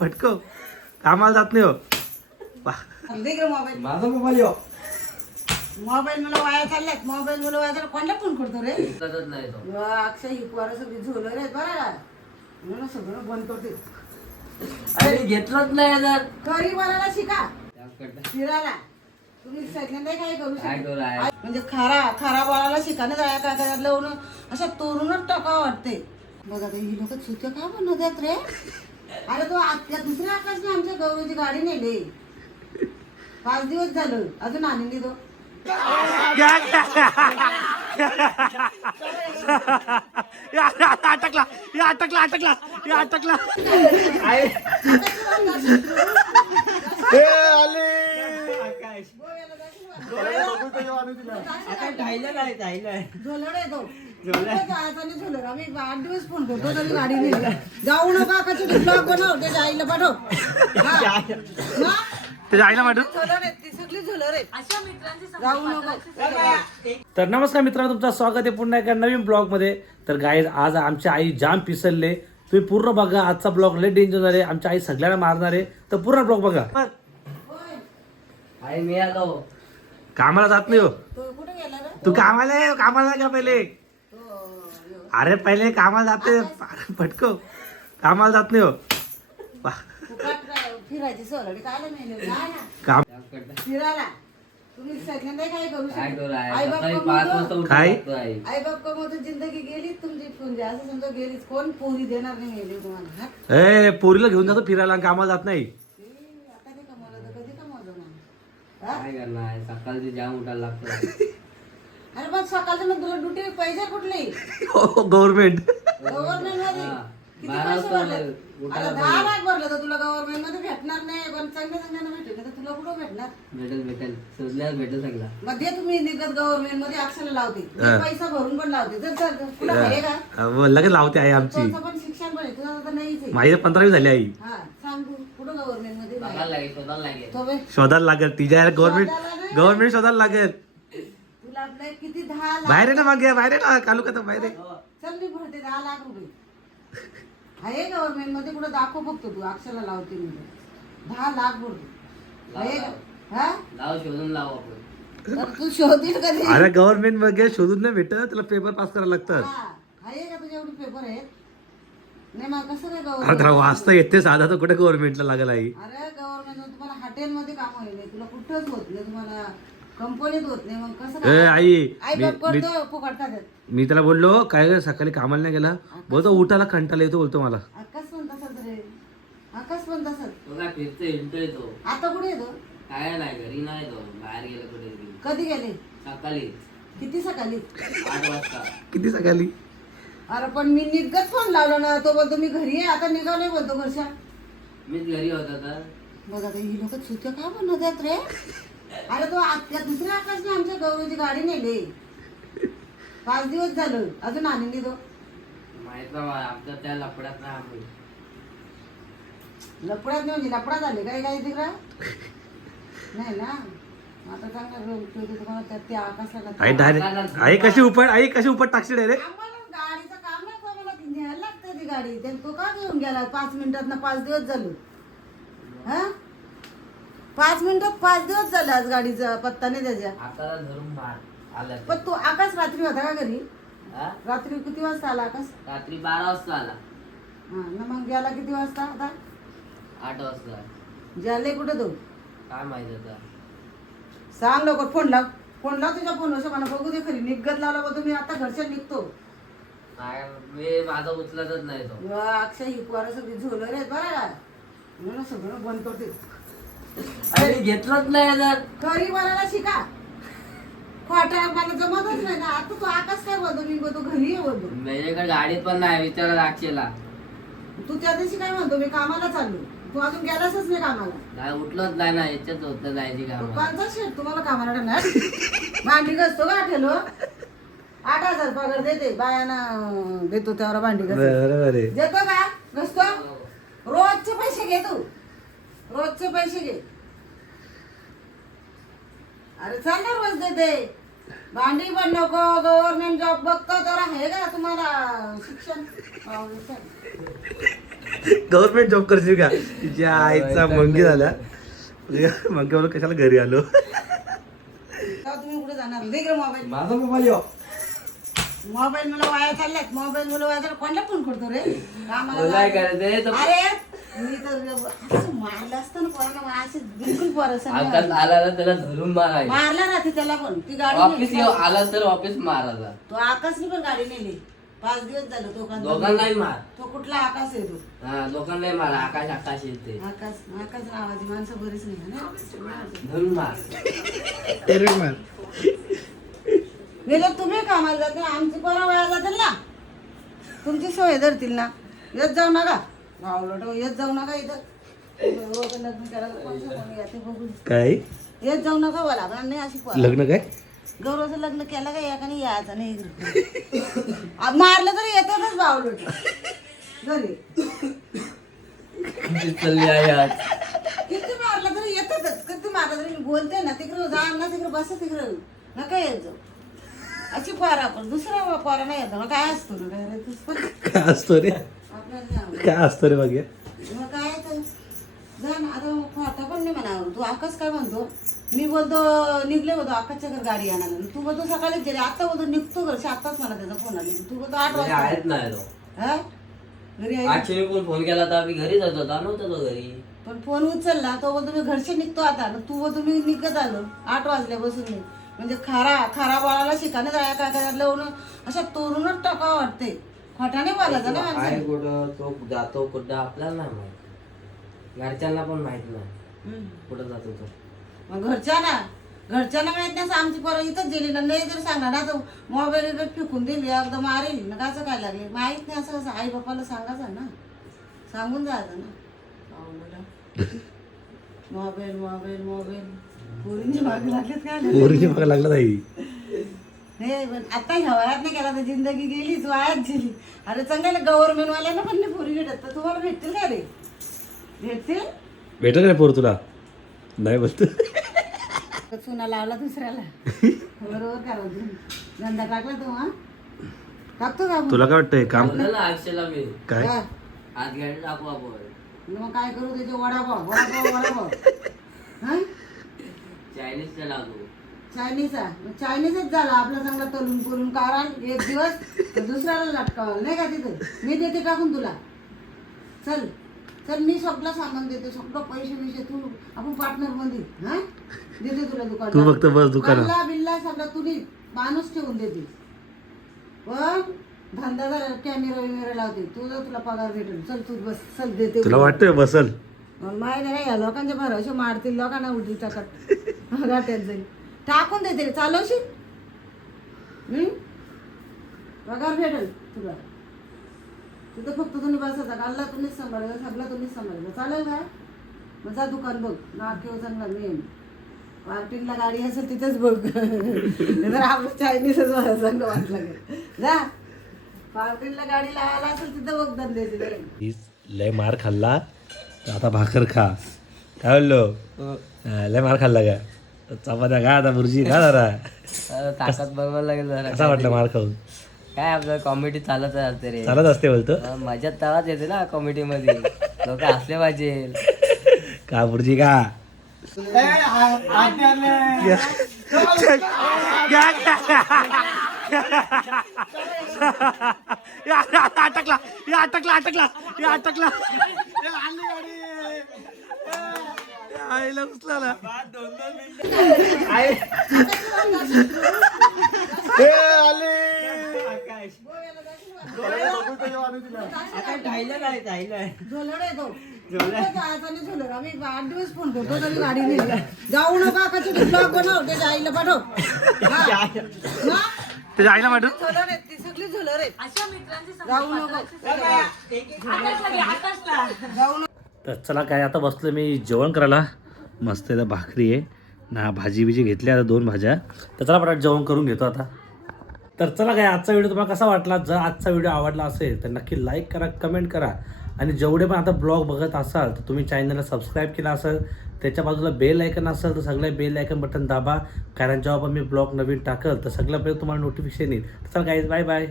पटको कामाला जात नाही हो. माझा मोबाईल यो. मोबाईल मला वाया चालल्यात मोबाईल मला वाया चालला कोणाला फोन करतो रे? करत नाही तो. वा, अक्षय ही पोरं सगळी झोलं रे. बरं म्हणून सगळं बंद करते. अरे घेतलंच नाही जर घरी बनायला शिका. फिरायला. तुम्ही सेकंड काय करू शकता करू आहे. म्हणजे खरा खरा बोलायला शिका ना जाया काय काय लावून अशा तोरूनच टाकावं वाटते बघा ते ही लोक चुत्या का बनवतात रे? अरे तो आत्या दुसऱ्या आकाशने आमच्या गौरीची गाडी नेली. पाच दिवस झालं अजून आनंदी तो. या, अटकला या अटकला अटकला या अटकला. झोलड आहे तो. जायचा नाही झोलड आम्ही आठ दिवस फोन करतो तरी गाडी नेली जाऊ नका आकाशी ब्लॉग बनव त्याच्या आईला पाठव. हा. मग? त्याच्या आईला वाटून झोलड आहे ती सगळी झोलड आहे जाऊ नको. तर नमस्कार मित्रांनो तुमचं स्वागत आहे पुन्हा एका नवीन ब्लॉगमध्ये. तर गाईज आज आमच्या आई जाम पिसलले तुम्ही पूर्ण बघा आजचा ब्लॉग लय डेंजर आहे आमच्या आई सगळ्यांना मारणार आहे. तर पूर्ण ब्लॉग बघा. आई मी आलो. कामाला जात नाही हो. तो कुठे गेला रे? तू कामाला ये, कामाला जा पहिले. अरे पहिले कामाला जाते. पटको कामाला जात नाही हो. फिरायची काम. फिरायला. तुम्ही काय करू काय करू शकता आहे आई बाप सकाळी पाच वाजता कमवतो उठून काय? जातो आई. आई बाप कमवतो जिंदगी गेली तुमची म्हणजे असं समजा गेली कोण पोरी देणार नाही गेली तुम्हाला हा? ए पोरीला घेऊन जातो फिरायला आणि कामाला जात नाही. ए, आता नाही कमवलं तर कधी कमवलं ना हा? काय करणार? आहे सकाळची जाम उठायला लागतं. पण सकाळचं मग तुला ड्युटी पैसे कुठले? गव्हर्नमेंट. गव्हर्नमेंटमध्ये. किती बारा पैसे वाजता भरले? उठायला आता दहा लाख भरले तर तुला गव्हर्नमेंटमध्ये भेटणार नाही पण चांगल्या चांगल्यानं भेटेल तर तुला कुठं भेटणार? भेटेल भेटेल. शोधल्यावर भेटेल सगळं मध्ये तुम्ही निघत गव्हर्नमेंटमध्ये अक्षर लावते. मी. पैसा भरून पण लावते. जर सर तुला आहे का? लगेच लावते आई आमची. तुझं पण शिक्षण पण आहे तुझं तर नाहीच आहे. माझी पंधरावी झाली आई. हा सांग तू कुठं गव्हर्नमेंटमध्ये बघायला नाही. लागेल शोधायला लागेल. शोधायला लागेल तिच्या गव्हर्नमेंट शोधायला. गव्हर्नमेंट शोधायला लागेल. दहा लाख बाहेर आहे ना मागे बाहेर आहे ना कालू का बाहेर आहे? चल मी भरते दहा लाख रुपये. आहे गव्हर्नमेंटमध्ये कुठं दाखव बघतो तू अक्षरला लावते मी. दहा लाख भरतो. आहे का? हा? लाव शोधून लाव आपण. तर तू शोधील कधी? अरे गव्हर्नमेंटमध्ये शोधून नाही भेटत त्याला पेपर पास करायला लागतात. हा. आहे का तुझ्या एवढे पेपर आहेत? नाही मग कसं काय अरे गव्हर्नमेंट त्याला वाचता येते साधा तर कुठे गव्हर्नमेंटला लागेल आई अरे गव्हर्नमेंट तुम्हाला हॉटेलमध्ये काम होईल नाही तुला कुठंच होत नाही तुम्हाला कंपनीत होत नाही मग कसं ए काय? आई आई मी बाप मी करतो फुकटतात मी त्याला बोललो काय सकाळी कामाला नाही गेला? बोलतो उठाला कंटाला येतो बोलतो मला. आकाश पण तसंच रे. आकाश पण तसंच तो काय फिरतो हिंडतोय तो आता कुठे येतो? काय नाही घरी नाही तो. बाहेर गेला कुठे तरी. कधी गेले? सकाळी. किती सकाळी? आठ वाजता. किती सकाळी? अरे पण मी निघत फोन लावला ना. तो बोलतो मी घरी आहे आता निघालोय बोलतो घरच्या. मीच घरी होता तर. बघा ते ही लोक चुत्या का बनवतात रे? अरे तो आत्या दुसऱ्या आकाशने आमच्या गौरीची गाडी नेली. पाच दिवस झालं अजून आनंदी तो. माहीत ना बा, आमच्या त्या लपड्यात नाही आम्ही. लपड्यात नाही म्हणजे लपडा झाले काय काय तिकडं? नाही ना? आता चांगला रोग ठेवते तुम्हाला त्या त्या आकाशाला आई डायरेक्ट आई कशी उपट आई कशी उपट टाकशी रे आम्हाला गाडीचं काम नाही तर मला न्यायला लागतं ती गाडी. त्यानं तो का घेऊन गेला? पाच मिनिटात ना पाच दिवस झालं. हा? पाच मिनिटात पाच दिवस झाले आज गाडीचा पत्ता नाही त्याच्या धरून मार आला पण तू आकाश रात्री होता का घरी? हा? रात्री किती वाजता आला आकाश? रात्री बारा वाजता आला. हा ना मग गेला किती वाजता आता? आठ वाजता. गेले कुठे तो? काय माहीत आता. सांग लवकर फोन लाव. फोन लाव तुझ्या फोन मला बघू दे खरी. निघत लावला बघ तुम्ही आता घरच्या निघतो. काय मी माझा उचलतच नाही तो. वा, अक्षय ही पोरं सगळी झोलं रे बरं म्हणून सगळं बंद करते. अरे घेतलंच नाही तर घरी बनायला शिका. खोटा मला जमतच नाही ना. आता तू आकाश काय बोलतो? मी बोलतो घरी ये बोलतो. माझ्याकडे गाडीत पण नाही विचारा राक्षेला. तू त्या दिवशी काय म्हणतो? मी कामाला चाललो. तू अजून गेलासच नाही कामाला. नाही उठलंच नाही ना याच्यात होत जायची काम. कोणता शेट तुम्हाला कामाला टाकणार? भांडी घसतो का ठेलो? आठ हजार पगार देते. बायाना अं, देतो त्यावर भांडी घस बरोबर आहे देतो का? घसतो? रोजचे पैसे घे तू. रोजचे पैसे घे. अरे चल ना रोज देते भांडी पण नको गव्हर्नमेंट जॉब बघतो तर आहे का तुम्हाला शिक्षण. गव्हर्नमेंट जॉब करशील का? तिच्या आईचा मंगी झाला. मंगी बोल कशाला घरी आलो. तेव्हा तुम्ही कुठे जाणार? दे इकडे मोबाईल माझा मोबाईल यो मोबाईल मला वाया चाललाय मोबाईल मला वाया चालला कोणाला फोन करतो रे? कामाला काय तर अरे मी तर असं मारलं असतं ना पोरांना मला असे बिलकुल पोरं आकाश आला. ना त्याला धरून मारला राहते त्याला पण ती गाडी ऑफिस नेली. येऊ आला तर तो आकाशनी पण गाडी नेली. पाच दिवस झालं तो का दोघांनाही मार. तो कुठला आकाश आहे तो? हा लोकांनाही मार. आकाश आकाश येते. आकाश आकाश नावाची माणसं बरीच नाही ना? धरून मार. गेले तुम्ही कामाला जाते आमची पोरं वाया जातील ना? तुमची सोय धरतील ना? येत जाऊ नका. गावलं येत जाऊ नका इथं. बघू काय? येत जाऊ नका बोला पण नाही अशी पोरं. लग्न काय? गौरवचं लग्न केलं का या का नाही? यायचं नाही इकडे. आ, मारलं तरी येतातच बावलं घरी. किती चालली आहे आज. किती मारलं तरी येतातच. किती मारलं तरी मी बोलते ना तिकडं जा ना तिकडं बस तिकडं. नका येत जाऊ. अशी पोरा पण दुसरा पोरा नाही येतो ना काय असतो ना काय रे? तूच पण. काय असतो रे. काय असतो रे बघ मग काय तर? जा ना आता पण नाही म्हणा तू आकाश काय म्हणतो? मी बोलतो निघले होतो आकाशच्या घर गाडी आणायला. तू बोलतो सकाळीच गेले आता बोलतो निघतो घरशी आताच मला त्याचा फोन आला. तू बोलतो आठ घरी वाजता. आहेत नाही तो. हा? घरी आहे? आठशे पण फोन केला तर आम्ही घरीच होतो होता नव्हता तो घरी. पण फोन उचलला. तो बोलतो मी घरचे निघतो आता. आणि तू बोलतो मी निघत आलो. आठ वाजल्यापासून मी. म्हणजे खारा खारा बाळाला शिकाने जाया काय काय लावून अशा तोरूनच टाकावं वाटते खोटाने बोलायचं ना आहे कुठं तो जातो कुठं आपल्याला नाही माहीत. घरच्यांना पण माहीत नाही. कुठं जातो तो. मग घरच्या ना घरच्यांना माहीत नाही असं आमची पोरं इथंच गेली ना नाही जर सांगणार ना तर मोबाईल वगैरे फेकून दिली एकदम मारेल ना कसं काय लागले? माहीत नाही असं कसं आई बापाला सांगायचं ना. सांगून जायचं ना. मोबाईल मोबाईल मोबाईल पोरींची मागे लागलेत काय. पोरीची माग लागला नाही नाही पण आता ह्या वयात नाही केला तर जिंदगी गेलीच वायात गेली. अरे चांगल्या गव्हर्नमेंट वाल्यांना पण नाही पोरी भेटत तर तुम्हाला भेटतील का रे? भेटतील? भेटल काय पोर तुला? नाही बोलतो. तर चुना लावला दुसऱ्याला. बरोबर करा धंदा टाकला तू हा? टाकतो का आपण? तुला काय वाटतंय काम? बोललो ना अक्षयला मी काय? हा. आज गाडी टाकू आपण. मग काय करू त्याचे वडापाव वडापाव वडापाव. हा? चायनीजचा लागू. चायनीज आहे. चायनीजच झाला. आपला चांगला तलून करून काढाल एक दिवस दुसऱ्याला लटकावाल. नाही का तिथं? मी देते टाकून तुला. चल. चल मी सगळं सामान देते. सगळं पैसे बिशे तू आपण पार्टनरमध्ये. हा? देते तुला दुकान तू फक्त बस दुकानात. बिल्ला बिल्ला सगळं तुझी माणूस ठेवून देते. पण धंदा जरा कॅमेरा विमेरा लावते. तुझा तुला पगार भेटेल. चल तू बस. चल देते. तुला वाटतंय बसल? माहिती नाही या लोकांच्या भरोसे मारतील. लोकांना उलटी टाकत. गाठ्यात जाईल. टाकून देते. चालवशील? हम्म? पगार भेटेल तुला. तिथं फक्त तुम्ही बसायचा. गाल्ला तुम्हीच सांभाळायचा सगळा तुम्हीच सांभाळायचा. चालेल का? मग जा दुकान बघ. नाकेव चांगला मेन. पार्किंगला गाडी असेल तिथेच बघ. तर आपलं चायनीजच मला चांगलं वाटलं का. जा. पार्किंगला गाडी लावायला असेल तिथं बघ धंदे लय मार खाल्ला. आता भाकर खा. काय बोललो हा, लय मार खाल्ला का? चपात्या खा आता बुर्जी खा जरा. ताकद बनवायला लागेल जरा. कसा वाटला मार खाऊन? काय आपलं कॉमेडी चालत असते रे. चालत असते बोलतो. मजा तेव्हाच येते ना कॉमेडी मध्ये. लोक हसले पाहिजे. का बुर्जी का अटकला या अटकला अटकला या अटकला. आईला उचला झोलड येतो जायचा नाही झोलड. आम्ही आठ दिवस फोन करतो तरी गाडी नाही. जाऊ नका का तुझी ब्लॉग बनव त्याच्या आईला पाठव? त्याच्या आईला वाटत झोलड आहेत ती सगळी झोलड आहेत. जाऊ नको. जाऊ नको. तर चला काय आता बसलो मी जेवण करायला. मस्त इथं भाकरी आहे. ना भाजी बिजी घेतली आता दोन भाज्या. तर चला पटाट जेवण करून घेतो आता. तर चला काय आजचा व्हिडिओ तुम्हाला कसा वाटला? जर आजचा व्हिडिओ आवडला असेल तर नक्की लाईक करा कमेंट करा. आणि जेवढे पण आता ब्लॉग बघत असाल तर तुम्ही चॅनलला सबस्क्राईब केला असेल त्याच्या बाजूला बेल ऐकन असेल तर सगळं बेल आयकन बटन दाबा. कारण जेव्हा पण मी ब्लॉग नवीन टाकल तर सगळं पहिले तुम्हाला नोटिफिकेशन येईल. तर चला काय बाय बाय